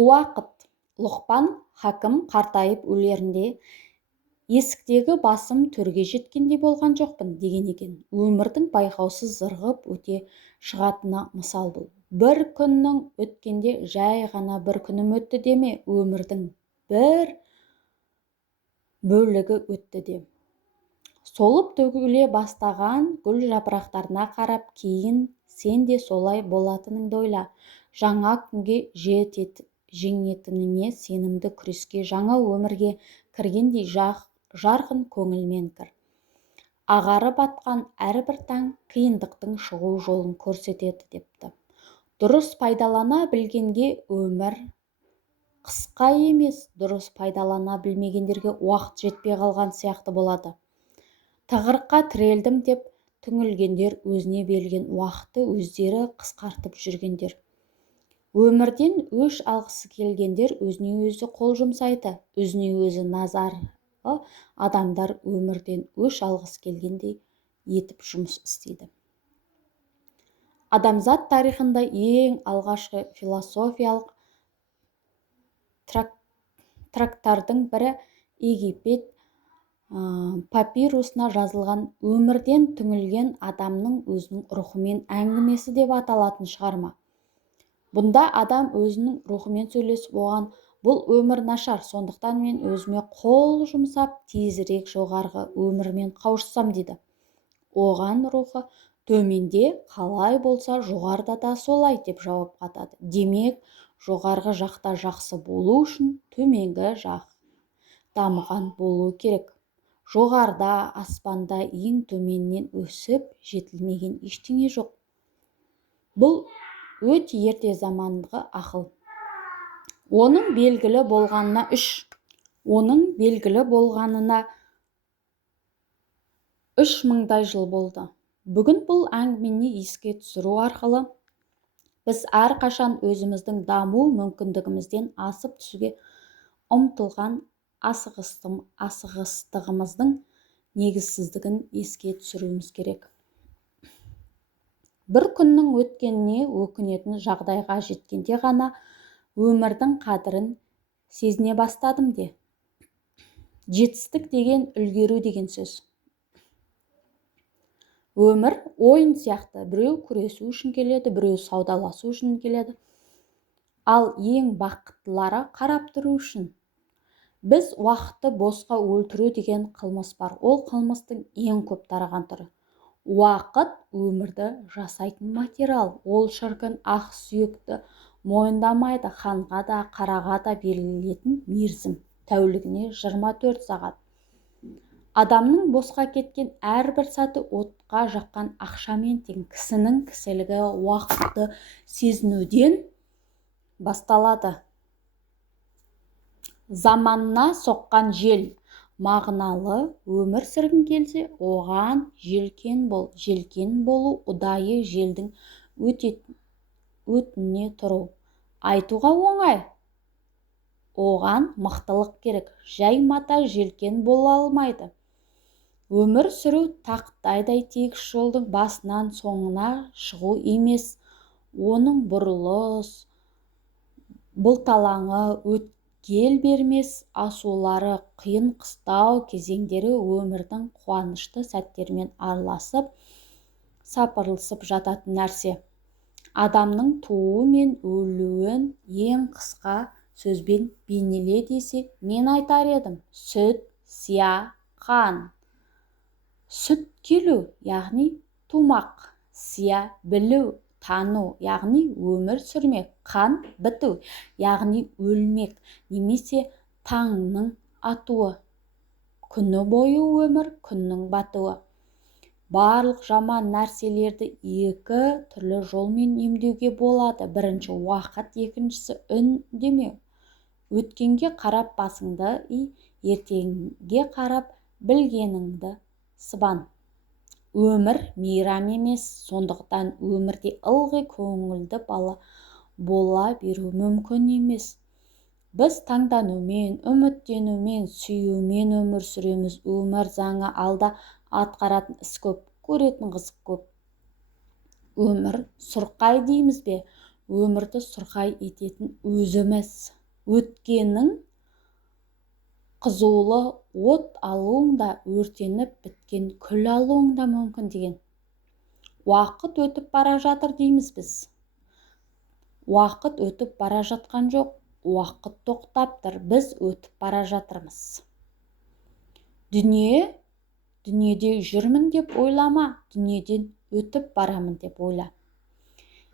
Уақыт. Лұқпан хакім қартайып өлерінде есіктегі басым төрге жеткендей болған жоқпын деген екен. Өмірдің байқаусыз зырғып өте шығатынына мысал бұл. Бір күннің өткенде жай ғана бір күнім өтті деме, өмірдің бір бөлігі өтті де. Солып төгіле бастаған гүл жапырақтарына қарап, кейін сен де солай болатыныңды ойла. Жаңа күнге жеңетініне сенімді күреске, жаңа өмірге кіргендей жарқын көңілмен кір. Ағарып атқан әрбір таң қиындықтың шығу жолын көрсетеді депті. Дұрыс пайдалана білгенге өмір қысқа емес, дұрыс пайдалана білмегендерге уақыт жетпей қалған сияқты болады. Тығырыққа тірелдім деп түңілгендер, өзіне берілген уақытты өздері қысқартып жүргендер. Өмірден өш алғысы келгендер өзіне өзі қол жұмсайды. Өзіне өзі назары адамдар өмірден өш алғысы келгендей етіп жұмыс істейді. Адамзат тарихында ең алғашқы философиялық трактардың бірі Египет папирусына жазылған өмірден түңілген адамның өзінің рухымен әңгімесі деп аталатын шығарма. Бұнда адам өзінің рухымен сөйлесіп, оған бұл өмір нашар, сондықтан мен өзіме қол жұмсап, тезірек жоғарғы өмірмен қауышсам дейді. Оған рухы төменде қалай болса, жоғарыда да солай деп жауап қатады. Демек, жоғарғы жақта жақсы болу үшін төменгі жақ дамыған болу керек. Жоғарыда, аспанда ең төменнен өсіп жетілмеген ештеңе жоқ. Бұл өте ерте заманғы ақыл. Оның белгілі болғанына 3000 жыл болды. Бүгін бұл әңгімені еске түсіру арқылы біз әрқашан өзіміздің даму мүмкіндігімізден асып түсуге ұмтылған асығыстығымыздың негізсіздігін еске түсіруіміз керек. Бір күннің өткеніне өкінетін жағдайға жеткенде ғана өмірдің қадірін сезіне бастадым де. Жетістік деген үлгеру деген сөз. Өмір ойын сияқты, біреу күресу үшін келеді, біреу саудаласу үшін келеді. Ал ең бақыттылары қарап тұру үшін. Біз уақытты босқа өлтіру деген қылмыс бар. Ол қылмыстың ең көп тараған түрі. Уақыт өмірді жасайтын материал. Ол шіркін ақ сүйекті мойындамайды. Ханға да, қараға да берілетін мерзім. Тәулігіне 24 сағат. Адамның босқа кеткен әрбір саты отқа жаққан ақшамен тең. Кісінің кісілігі уақытты сезінуден басталады. Заманына соққан жел. Мағыналы өмір сүргің келсе, оған желкен бол. Желкен болу ұдайы желдің өтіне тұру. Айтуға оңай. Оған мықтылық керек. Жай мата желкен бола алмайды. Өмір сүру тақтайдай тегіс жолдың басынан соңына шығу емес. Оның бұрылыс, бұлталаңы, өткел бермес асулары, қиын қыстау кезеңдері өмірдің қуанышты сәттермен араласып, сапырылысып жататын нәрсе. Адамның тууы мен өлуін ең қысқа сөзбен бейнеле десе, мен айтар едім: сүт, сия, қан. Сүт келу, яғни тумақ, сия білу, тану, яғни өмір сүрмек, қан біту, яғни өлмек, немесе таңның атуы. Күні бойы өмір, күннің батуы. Барлық жаман нәрселерді екі түрлі жолмен емдеуге болады. Бірінші уақыт, екіншісі үндемеу. Өткенге қарап басыңды ий, ертеңге қарап білгеніңді сыбан. Өмір мейрам емес, сондықтан өмірде ылғи көңілді бола беру мүмкін емес. Біз таңданумен, үміттенумен, сүюмен өмір сүреміз. Өмір заңы алда атқаратын іс көп, көретін қызық көп. Өмір сұрқай дейміз бе? өмірді сұрқай ететін өзіміз. Өткеннің қызулы от алуың да, өртеніп біткен күл алуың да мүмкін деген. Уақыт өтіп бара жатыр дейміз біз. Уақыт өтіп бара жатқан жоқ, уақыт тоқтап тұр, біз өтіп бара жатырмыз. Дүниеде жүрмін деп ойлама, дүниеден өтіп барамын деп ойла.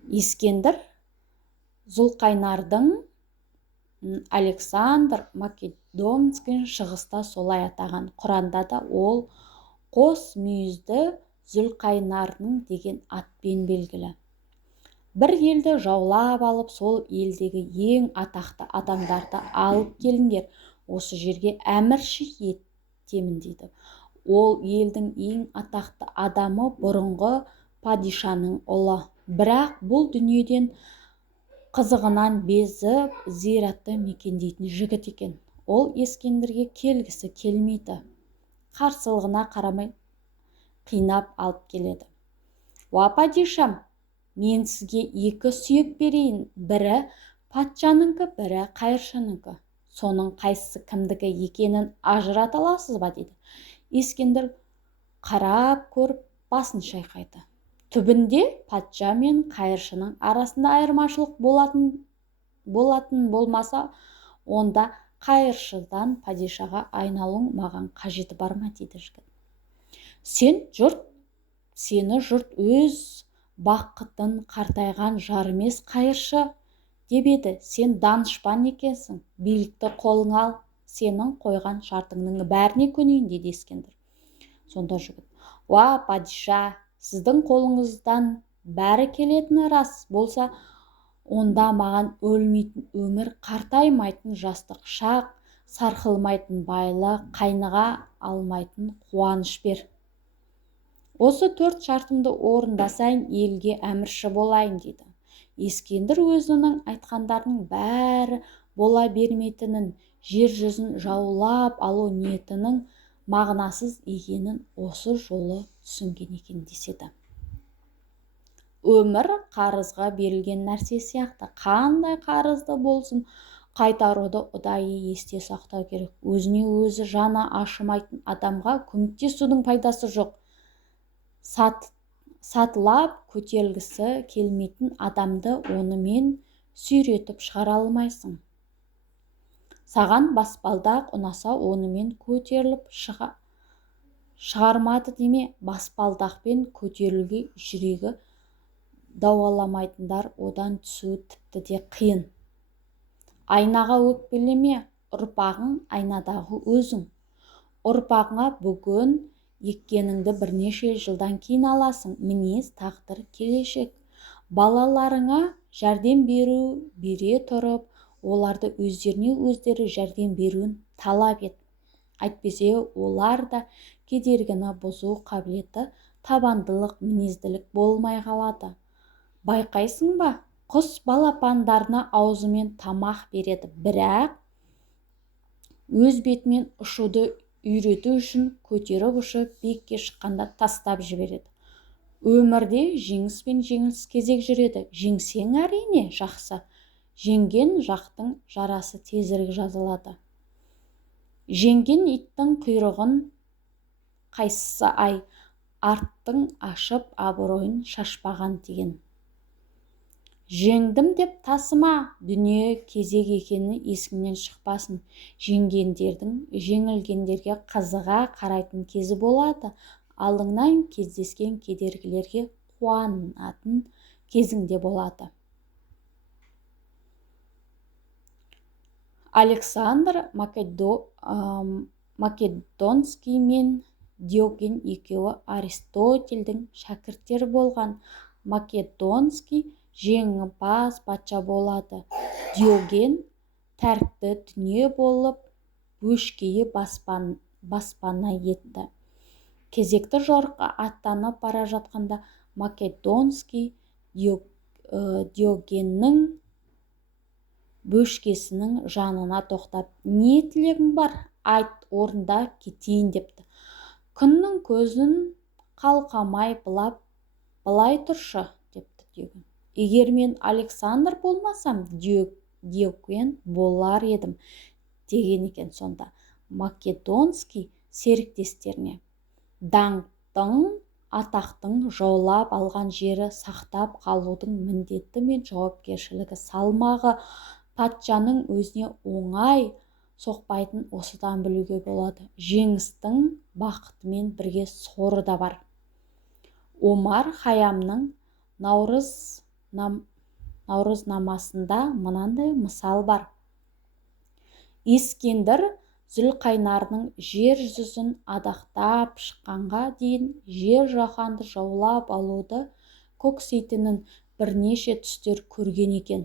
Ескендір Зұлқайнардың Александр Македонский шығыста солай атаған. Құранда да ол қос мүйізді Зұлқайнардың деген атпен белгілі. Бір елді жаулап алып, сол елдегі ең атақты адамдарды алып келіңдер, осы жерге әмірші етемін дейді. Ол елдің ең атақты адамы бұрынғы падишаның ұлы. Бірақ бұл дүниеден қызығынан безіп, зиратты мекендейтін жігіт екен. Ол Ескендірге келгісі келмейді. Қарсылығына қарамай қинап алып келеді. Уа падишам, мен сізге екі сүйек берейін. Бірі патшаныкі, бірі қайыршынікі. Соның қайсысы кімдікі екенін ажырата аласыз ба дейді. Ескендір қарап көріп басын шайқайды. Түбінде патша мен қайыршының арасында айырмашылық болатын болмаса, онда қайыршыдан падишаға айналуың маған қажеті бар ма дейді жігіт. Сені жұрт өз бақытын қартайған жар емес қайыршы деп еді. Сен данышпан екенсің, билікті қолыңа ал, сенің қойған шартыңның бәріне көнейін дейді Ескендір. Сонда жігіт: уа падиша, сіздің қолыңыздан бәрі келетіні рас болса, онда маған өлмейтін өмір, қартаймайтын жастық шақ, сарқылмайтын байлық, қайныға алмайтын қуаныш бер. Осы 4 шартымды орындасаң, елге әмірші болайын дейді. Ескендір өзінің айтқандарының бәрі бола бермейтінін, жер жүзін жаулап алу ниетінің мағынасыз екенін осы жолы түсінген екен деседі. Өмір қарызға берілген нәрсе сияқты. Қандай қарызды болсын, қайтаруды ұдайы есте сақтау керек. Өзіне өзі жаны ашымайтын адамға көмектесудің пайдасы жоқ. Сатылап көтерілгісі келмейтін адамды онымен сүйретіп шығара алмайсың. Саған баспалдақ ұнаса, онымен көтеріліп шығармады деме. Баспалдақпен көтерілуге жүрегі дауаламайтындар одан түсуі тіпті де қиын. Айнаға өкпелеме, ұрпағың айнадағы өзің. Ұрпағыңа бүгін еккеніңді бірнеше жылдан кейін аласың. Мінез, тағдыр, келешек. Балаларыңа жәрдем бере тұрып, оларды өздеріне өздері жәрдем беруін талап ет. Әйтпесе олар да кедергіні бұзу қабілеті, табандылық, мінезділік болмай қалады. Байқайсың ба, құс балапандарына аузымен тамақ береді, бірақ өз бетімен ұшуды үйрету үшін көтеріп ұшып биікке шыққанда тастап жібереді. Өмірде жеңіс пен жеңіліс кезек жүреді. Жеңсең әрине жақсы, жеңген жақтың жарасы тезірек жазылады. Жеңген иттің құйрығын қайсысы арттың ашып абыройын шашпаған деген. Жеңдім деп тасыма, дүние кезек екені есіңнен шықпасын. Жеңгендердің жеңілгендерге қызыға қарайтын кезі болады. Алдыңнан кездескен кедергілерге қуанатын кезіңде болады. Александр Македонский мен Диоген екеуі Аристотельдің шәкірттері болған. Македонский жеңімпаз патша болады. Диоген тәртіпті дүние болып, бөшкеге баспана етті. Кезекті жорыққа аттанып бара жатқанда Македонский Диогеннің бөшкесінің жанына тоқтап: не тілегің бар, айт, орында кетейін депті. Күннің көзін қалқамай былай тұршы депті Диоген. егер мен Александр болмасам, Диоген болар едім, деген екен сонда македонский серіктестеріне. Даңқтың, атақтың жаулап алған жері сақтап қалудың міндеті мен жауапкершілігі салмағы патшаның өзіне оңай соқпайтын осыдан білуге болады. Жеңістің бақытымен бірге соры да бар. Омар Хайямның Наурызнамасында мынандай мысал бар. Ескендір Зүлқайнардың жер жүзін адақтап шыққанға дейін жер жаһанды жаулап алуды көксейтінін бірнеше түстер көрген екен.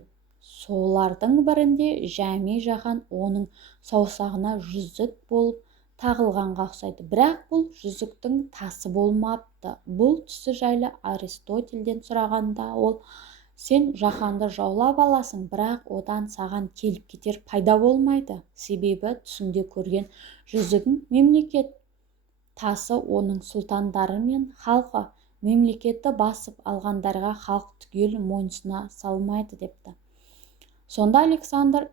Солардың бірінде Жәми жаһан оның саусағына жүзік болып тағылғанға ұқсайды. Бірақ бұл жүзіктің тасы болмапты. Бұл түсі жайлы Аристотельден сұрағанда ол: сен жаһанды жаулап аласың, бірақ одан саған келіп кетер пайда болмайды. Себебі түсінде көрген жүзігің мемлекет тасы, оның сұлтандары мен халқы. Мемлекетті басып алғандарға халық түгел мойынсұна салмайды депті. Сонда Александр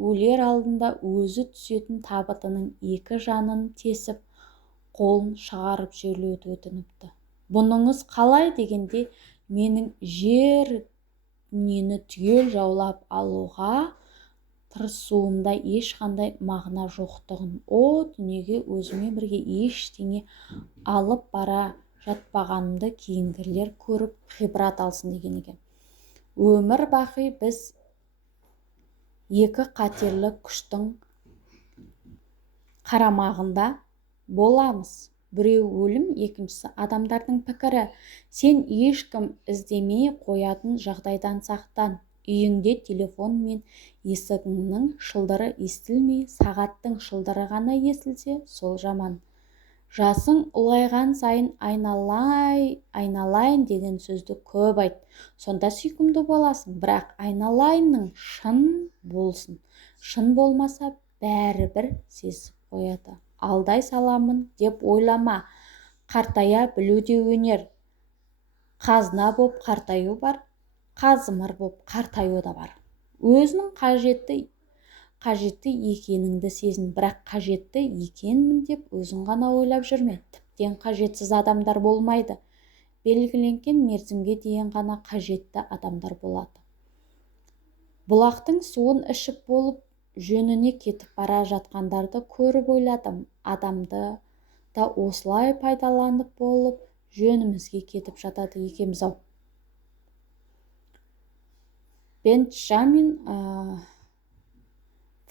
өлер алдында өзі түсетін табытының екі жанын тесіп, қолын шығарып жерлеуді өтініпті. Бұныңыз қалай дегенде, менің жер дүниені түгел жаулап алуға тырысуымда ешқандай мағына жоқтығын, о дүниеге өзімен бірге ештеңе алып бара жатпағанымды кейінгілер көріп ғибрат алсын деген екен. Өмір бақи біз екі қатерлі күштің қарамағында боламыз. Біреу өлім, екіншісі адамдардың пікірі. Сен ешкім іздемей қоятын жағдайдан сақтан. Үйіңде телефон мен есігіңнің шылдыры естілмей, сағаттың шылдыры ғана естілсе, сол жаман. Жасың ұлғайған сайын айналайын деген сөзді көп айт. Сонда сүйкімді боласың. Бірақ айналайының шын болсын. Шын болмаса, бәрібір сезіп қояды. Алдай саламын деп ойлама. Қартая білу де өнер. Қазына боп қартаю бар, қазымыр боп қартаю да бар. Өзінің қажетті екеніңді сезін, бірақ қажетті екенмін деп өзің ғана ойлап жүрме. Тіптен қажетсіз адамдар болмайды. Белгіленген мерзімге дейін ғана қажетті адамдар болады. Бұлақтың суын ішіп болып, жөніне кетіп бара жатқандарды көріп ойладым. Адамды да осылай пайдаланып болып, жөнімізге кетіп жатады екенбіз-ау. Бенджамин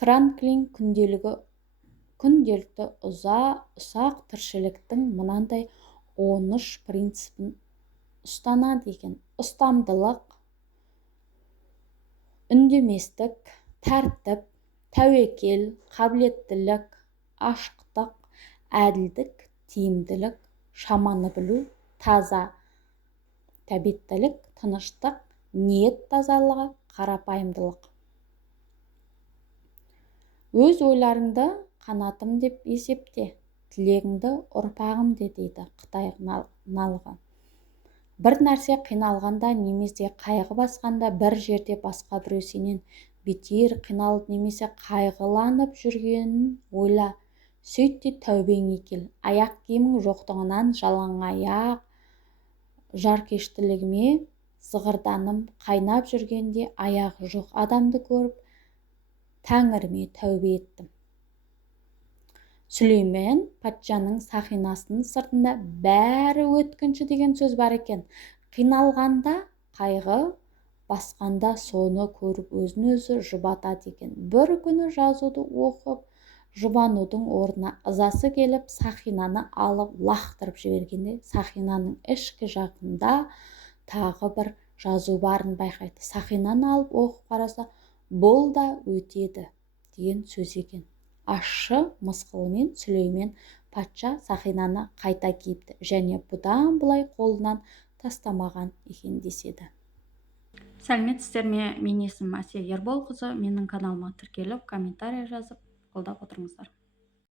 Франклин күнделікті ұсақ тіршіліктің мынандай 13 принципін ұстанады екен. Ұстамдылық, үндеместік, тәртіп, тәуекел, қабілеттілік, ашықтық, әділдік, тиімділік, шаманы білу, таза тәбеттілік, тыныштық, ниет тазалығы, қарапайымдылық. Өз ойларыңды қанатым деп есепте, тілегіңді ұрпағым де, дейді Қытай налығы. Бір нәрсе қиналғанда немесе қайғы басқанда, бір жерде басқа біреу сенен бетер қиналып немесе қайғыланып жүргенін ойла. Сөйтте тәубеңе кел. Аяқ киімің жоқтығынан жалаңаяқ жаркештілігіме зығырданым қайнап жүргенде аяғы жоқ адамды көріп, Тәңіріме тәубе еттім. Сүлеймен патшаның сақинасының сыртында бәрі өткінші деген сөз бар екен. Қиналғанда қайғы, басқанда соны көріп өзін өзі жұбатады екен. Бір күні жазуды оқып, жұбанудың орнына ызасы келіп, сақинаны алып лақтырып жібергенде, сақинаның ішкі жағында тағы бір жазу барын байқайды. Сақинаны алып оқып қараса, бұл да өтеді деген сөз екен. Ащы мысқылмен Сүлеймен патша сақинаны қайта киіпті және бұдан былай қолынан тастамаған екен деседі. Сәлеметсіздер ме? Мен есімім Әсия Ерболқызы. Менің каналыма тіркеліп, комментарий жазып, қолдап отырыңыздар.